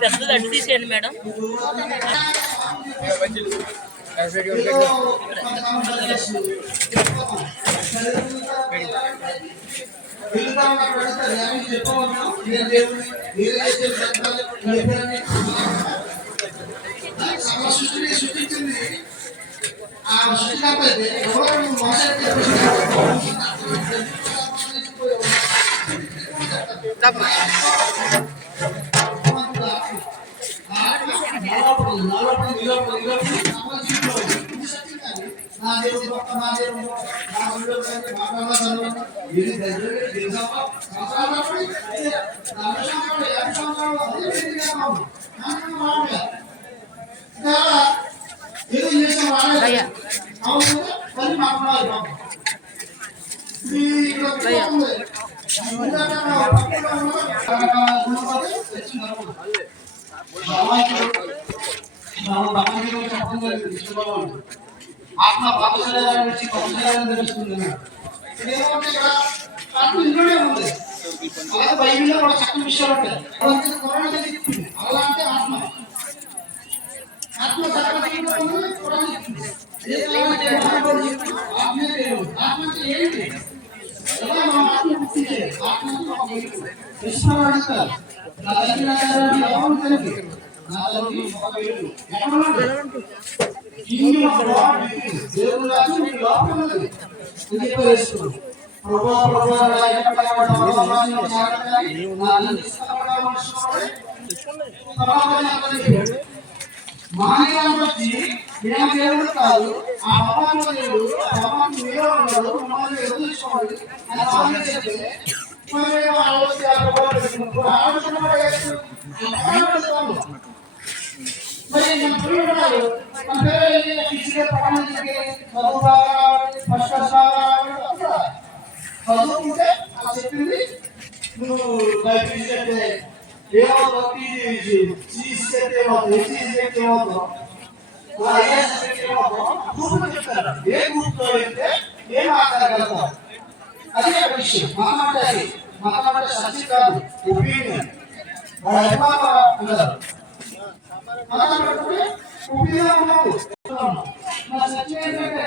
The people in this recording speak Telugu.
పెద్దది అడ్డు తీసేయండి మేడం. సృష్టించింది ఆ సృష్టించకపోతే ఎవరో మోసాన్ని ఏదో చేసిన వాళ్ళే అవును మాట్లాడాలి ఆత్మ పాఠశాల నుంచి పాఠశాలను తెలుస్తుంది. ఇంట్లోనే ఉంది. అలాగే బైబిల్లో కూడా చక్కని విషయాలు ఉంటాయి. అలా అంటే ఆత్మ ఆత్మ ఏంటి? కృష్ణ అడుగుతారు నా తల్లి మానవుడు దేవుడు కాదు. ఆ భగవాను దేవుడు భగవాన్ మీలో ఉన్నాడు. మమ్మల్ని ఎదుర్కోండి చదువుకుంటే ఆ చెప్పింది నువ్వు ఏమవుతావు ఏ గ్రూప్ లో అయితే ఏం మాట్లాడగలుగుతావు. అదే విషయం మాట్లాడాలి. మాట్లాడే సత్యం కాదు ఒపీనియన్. వాళ్ళ అన్నారు మాట్లాడుకుంటే ఒపీనియన్ ఉన్నావు. నా సత్యం ఏంటంటే